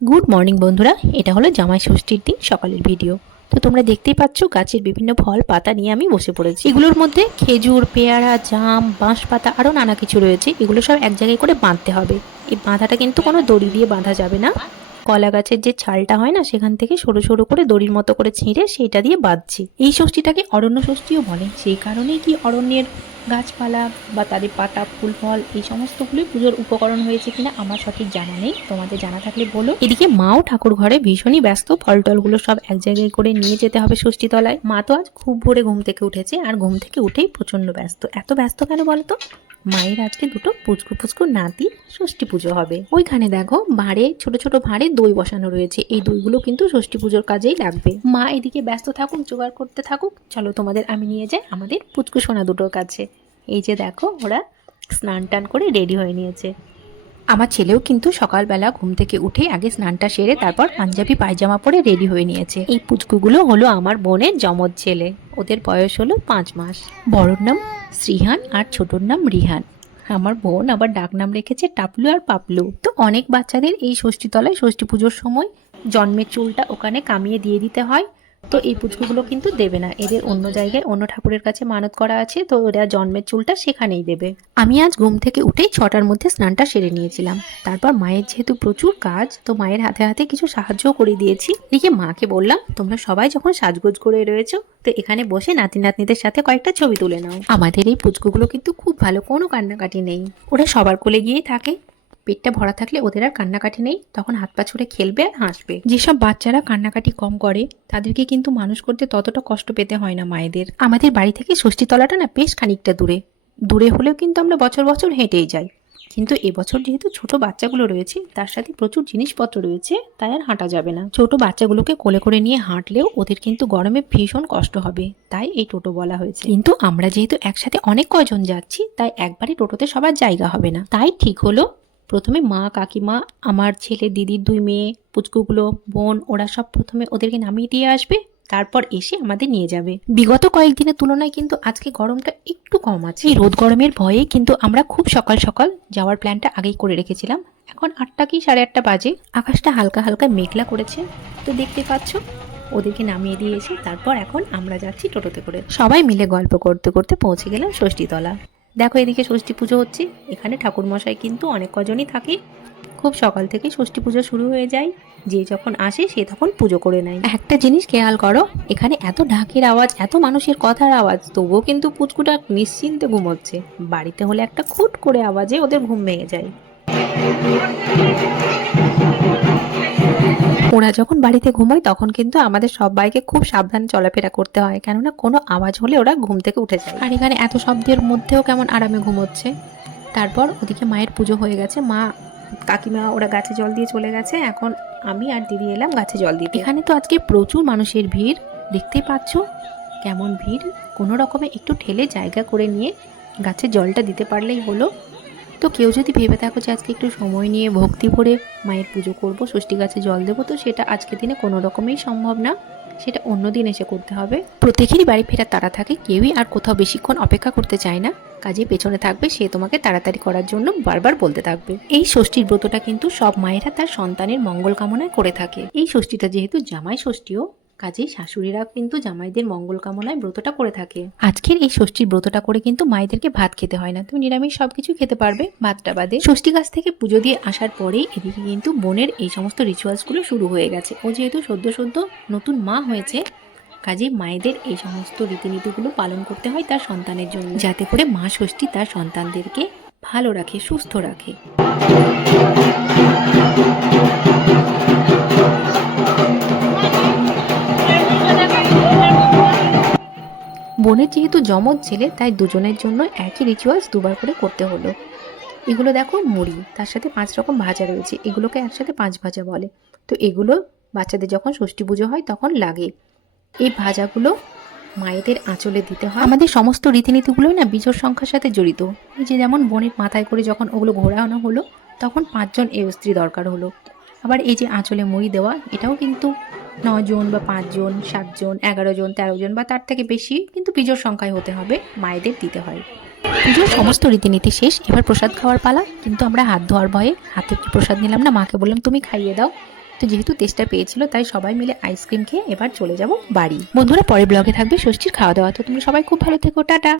Good morning বন্ধুরা। এটা হলো জামাই ষষ্ঠীর দিন, সকালের ভিডিও তো তোমরা দেখতেই পাচ্ছ, গাছের বিভিন্ন ফল, পাতা নিয়ে আমি বসে পড়েছি। এগুলোর মধ্যে খেজুর, পেয়ারা, জাম বাঁশ পাতা আরও নানা কিছু রয়েছে। এগুলো সব এক জায়গায় করে বাঁধতে হবে। এই বাঁধাটা কিন্তু কোনো দড়ি দিয়ে বাঁধা যাবে না। কলা গাছের যে ছালটা হয় না, সেখান থেকে সরু সরু করে দড়ির মতো করে ছিঁড়ে সেটা দিয়ে বাঁধছি। এই ষষ্ঠীটাকে অরণ্য ষষ্ঠীও বলে। সেই কারণেই কি অরণ্যের গাছপালা বা তাদের পাতা, ফুল, ফল, এই সমস্তগুলোই পুজোর উপকরণ হয়েছে কিনা আমার সঠিক জানা নেই। তোমাদের জানা থাকলে বলো। এদিকে মাও ঠাকুর ঘরে ভীষণই ব্যস্ত। ফল টলগুলো সব এক জায়গায় করে নিয়ে যেতে হবে ষষ্ঠী তলায় মা তো আজ খুব ভোরে ঘুম থেকে উঠেছে, আর ঘুম থেকে উঠেই প্রচণ্ড ব্যস্ত। এত ব্যস্ত কেন বলতো? মায়ের আজকে দুটো পুচকু পুচকু নাতি ষষ্ঠী পুজো হবে। ওইখানে দেখো ভাঁড়ে, ছোট ছোট ভাঁড়ে দই বসানো রয়েছে। এই দইগুলো কিন্তু ষষ্ঠী পুজোর কাজেই লাগবে। মা এদিকে ব্যস্ত থাকুক, জোগাড় করতে থাকুক। চলো তোমাদের আমি নিয়ে যাই আমাদের পুচকু সোনা দুটোর কাছে। এই যে দেখো ওরা স্নান টান করে রেডি হয়ে নিয়েছে। আমার ছেলেও কিন্তু সকালবেলা ঘুম থেকে উঠে আগে স্নানটা সেরে তারপর পাঞ্জাবি পায়জামা পরে রেডি হয়ে নিয়েছে। এই পুচকুগুলো হলো আমার বোনের জমজ ছেলে। ওদের বয়স হলো পাঁচ মাস। বড়োর নাম শ্রীহান আর ছোটোর নাম রিহান। আমার বোন আবার ডাকনাম রেখেছে টাপলু আর পাপলু। তো অনেক বাচ্চাদের এই ষষ্ঠীতলায় ষষ্ঠী পুজোর সময় জন্মের চুলটা ওখানে কামিয়ে দিয়ে দিতে হয়। তো এই পুচকুগুলো কিন্তু দেবে না। এদের অন্য জায়গায় অন্য ঠাকুরের কাছে মানত করা আছে, তো ওরা জন্মের চুলটা সেখানেই দেবে। আমি আজ ঘুম থেকে উঠেই ছটার মধ্যে স্নানটা সেরে নিয়েছিলাম। তারপর মায়ের যেহেতু প্রচুর কাজ, তো মায়ের হাতে হাতে কিছু সাহায্যও করে দিয়েছি। এদিকে মাকে বললাম, তোমরা সবাই যখন সাজগোজ করে রয়েছো, তো এখানে বসে নাতি নাতনিদের সাথে কয়েকটা ছবি তুলে নাও। আমাদের এই পুচকুগুলো কিন্তু খুব ভালো, কোনো কান্নাকাটি নেই। ওরা সবার কোলে গিয়েই থাকে। পেটটা ভরা থাকলে ওদের আর কান্নাকাটি নেই। তখন হাত পা ছুড়ে খেলবে আর হাসবে। যেসব বাচ্চারা কান্নাকাটি কম করে, তাদেরকে কিন্তু মানুষ করতে ততটা কষ্ট পেতে হয় না মায়েদের। আমাদের বাড়ি থেকে ষষ্ঠীতলাটা না বেশ খানিকটা দূরে। দূরে হলেও কিন্তু আমরা বছর বছর হেঁটেই যাই। কিন্তু এবছর যেহেতু ছোট বাচ্চাগুলো রয়েছে, তার সাথে প্রচুর জিনিসপত্র রয়েছে, তাই আর হাঁটা যাবে না। ছোট বাচ্চাগুলোকে কোলে করে নিয়ে হাঁটলেও ওদের কিন্তু গরমে ভীষণ কষ্ট হবে, তাই এই টোটো বলা হয়েছে। কিন্তু আমরা যেহেতু একসাথে অনেক কয়জন যাচ্ছি, তাই একবারই টোটোতে সবার জায়গা হবে না। তাই ঠিক হলো প্রথমে মা, কাকিমা, আমার ছেলে দিদির দুই মেয়ে, পুচকুগুলো, বোন, ওরা সব প্রথমে ওদেরকে নামিয়ে দিয়ে আসবে, তারপর এসে আমাদের নিয়ে যাবে। বিগত কয়েকদিনের তুলনায় কিন্তু আজকে গরমটা একটু কম আছে। এই রোদ গরমের ভয়ে কিন্তু আমরা খুব সকাল সকাল যাওয়ার প্ল্যানটা আগেই করে রেখেছিলাম। এখন আটটা কি সাড়ে আটটা বাজে। আকাশটা হালকা হালকা মেঘলা করেছে। তো দেখতে পাচ্ছ, ওদেরকে নামিয়ে দিয়ে এসে তারপর এখন আমরা যাচ্ছি টোটোতে করে। সবাই মিলে গল্প করতে করতে পৌঁছে গেলাম ষষ্ঠীতলা। দেখো এদিকে ষষ্ঠী পুজো হচ্ছে, এখানে ঠাকুরমশাই কিন্তু অনেক কজনই থাকে। খুব সকাল থেকে ষষ্ঠী পুজো শুরু হয়ে যায়, যে যখন আসে সে তখন পুজো করে নেয়। একটা জিনিস খেয়াল করো, এখানে এত ঢাকের আওয়াজ, এত মানুষের কথার আওয়াজ, তবুও কিন্তু পুচকুটা নিশ্চিন্তে ঘুমোচ্ছে। বাড়িতে হলে একটা খুট করে আওয়াজে ওদের ঘুম ভেঙে যায়। ওরা যখন বাড়িতে ঘুমায়, তখন কিন্তু আমাদের সবাইকে খুব সাবধানে চলাফেরা করতে হয়। কেননা কোনো আওয়াজ হলে ওরা ঘুম থেকে উঠে যায়। আর এখানে এত শব্দের মধ্যেও কেমন আরামে ঘুমোচ্ছে। তারপর ওদিকে মায়ের পুজো হয়ে গেছে। মা, কাকিমা ওরা গাছে জল দিয়ে চলে গেছে। এখন আমি আর দিদি এলাম গাছে জল দিতে। এখানে তো আজকে প্রচুর মানুষের ভিড়। দেখতেই পাচ্ছ কেমন ভিড়। কোনো রকমে একটু ঠেলে জায়গা করে নিয়ে গাছে জলটা দিতে পারলেই হলো। তো কেউ যদি ভেবে থাকো যে আজকে একটু সময় নিয়ে ভক্তি ভরে মায়ের পুজো করব, ষষ্ঠী গাছে জল দেবো, তো সেটা আজকে দিনে কোনো রকমেই সম্ভব না। সেটা অন্য দিন এসে করতে হবে। প্রত্যেকেরই বাড়ি ফেরার তারা থাকে, কেউই আর কোথাও বেশিক্ষণ অপেক্ষা করতে চায় না। কাজে পেছনে থাকবে, সে তোমাকে তাড়াতাড়ি করার জন্য বারবার বলতে থাকবে। এই ষষ্ঠীর ব্রতটা কিন্তু সব মায়েরা তার সন্তানের মঙ্গল কামনায় করে থাকে। এই ষষ্ঠীটা যেহেতু জামাই ষষ্ঠীও কাজেই শাশুড়িরা কিন্তু জামাইদের মঙ্গল কামনায় ব্রতটা করে থাকে। আজকের এই ষষ্ঠীর ব্রতটা করে কিন্তু মায়েদেরকে ভাত খেতে হয় না। তুমি নিরামিষ সবকিছু খেতে পারবে ভাতটা বাদে। ষষ্ঠী গাছ থেকে পুজো দিয়ে আসার পরেই এদিকে কিন্তু বোনের এই সমস্ত রিচুয়ালসগুলো শুরু হয়ে গেছে। ও যেহেতু সদ্য সদ্য নতুন মা হয়েছে কাজেই মায়েদের এই সমস্ত রীতিনীতিগুলো পালন করতে হয় তার সন্তানের জন্য। যাতে করে মা ষষ্ঠী তার সন্তানদেরকে ভালো রাখে, সুস্থ রাখে। বোনের যেহেতু জমজ ছেলে, তাই দুজনের জন্য একই রিচুয়ালস দুবার করে করতে হলো। এগুলো দেখো মুড়ি, তার সাথে পাঁচ রকম ভাজা রয়েছে, এগুলোকে একসাথে পাঁচ ভাজা বলে। তো এগুলো বাচ্চাদের যখন ষষ্ঠী পুজো হয় তখন লাগে। এই ভাজাগুলো মায়েদের আঁচলে দিতে হয়। আমাদের সমস্ত রীতিনীতিগুলোই না বীজোর সংখ্যার সাথে জড়িত। এই যে যেমন বোনের মাথায় করে যখন ওগুলো ঘোরানো হলো, তখন পাঁচজন এ স্ত্রী দরকার হলো। আবার এই যে আঁচলে মুড়ি দেওয়া, এটাও কিন্তু নজন বা পাঁচজন, সাতজন এগারো জন তেরো জন বা তার থেকে বেশি কিন্তু বীজোর সংখ্যায় হতে হবে, মায়েদের দিতে হয়। পুজোর সমস্ত রীতিনীতি শেষ, এবার প্রসাদ খাওয়ার পালা। কিন্তু আমরা হাত ধোয়ার ভয়ে হাতে প্রসাদ নিলাম না, মাকে বললাম, তুমি খাইয়ে দাও। তো যেহেতু তেষ্টা পেয়েছিল, তাই সবাই মিলে আইসক্রিম খেয়ে এবার চলে যাব বাড়ি। বন্ধুরা, পরের ব্লগে থাকবে ষষ্ঠীর খাওয়া দাওয়া। তো তোমরা সবাই খুব ভালো থেকো, টাটা।